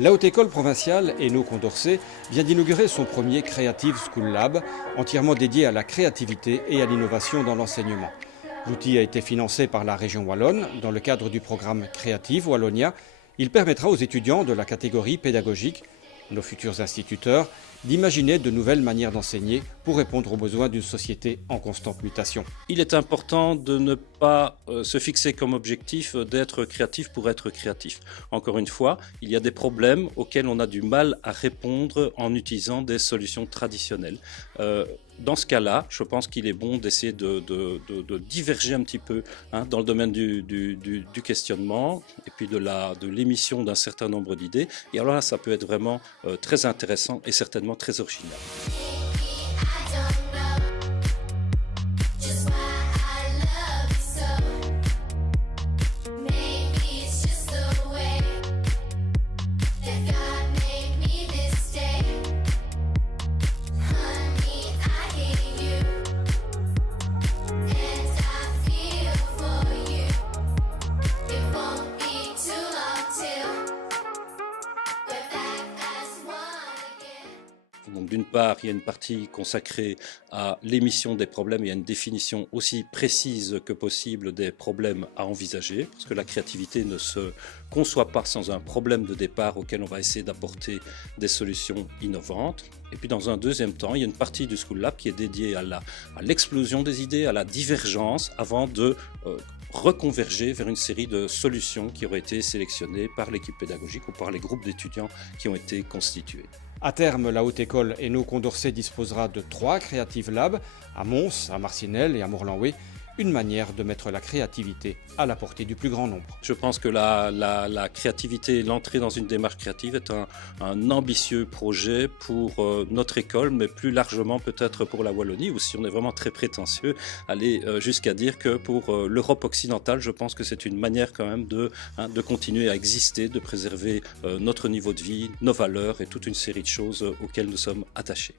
La Haute École provinciale Hainaut-Condorcet vient d'inaugurer son premier Creative School Lab, entièrement dédié à la créativité et à l'innovation dans l'enseignement. L'outil a été financé par la région wallonne dans le cadre du programme Creative Wallonia. Il permettra aux étudiants de la catégorie pédagogique, nos futurs instituteurs, d'imaginer de nouvelles manières d'enseigner pour répondre aux besoins d'une société en constante mutation. Il est important de ne pas se fixer comme objectif d'être créatif pour être créatif. Encore une fois, il y a des problèmes auxquels on a du mal à répondre en utilisant des solutions traditionnelles. Dans ce cas-là, je pense qu'il est bon d'essayer de diverger un petit peu dans le domaine du questionnement et puis de l'émission d'un certain nombre d'idées. Et alors là, ça peut être vraiment très intéressant et certainement très original. Donc, d'une part, il y a une partie consacrée à l'émission des problèmes, il y a une définition aussi précise que possible des problèmes à envisager, parce que la créativité ne se conçoit pas sans un problème de départ auquel on va essayer d'apporter des solutions innovantes. Et puis dans un deuxième temps, il y a une partie du School Lab qui est dédiée à l'explosion des idées, à la divergence, avant de reconverger vers une série de solutions qui auraient été sélectionnées par l'équipe pédagogique ou par les groupes d'étudiants qui ont été constitués. À terme, la Haute École Hainaut-Condorcet disposera de 3 Creative Labs, à Mons, à Marcinelle et à Morlanway, une manière de mettre la créativité à la portée du plus grand nombre. Je pense que la créativité, l'entrée dans une démarche créative est un ambitieux projet pour notre école, mais plus largement peut-être pour la Wallonie, ou si on est vraiment très prétentieux, aller jusqu'à dire que pour l'Europe occidentale, je pense que c'est une manière quand même de continuer à exister, de préserver notre niveau de vie, nos valeurs et toute une série de choses auxquelles nous sommes attachés.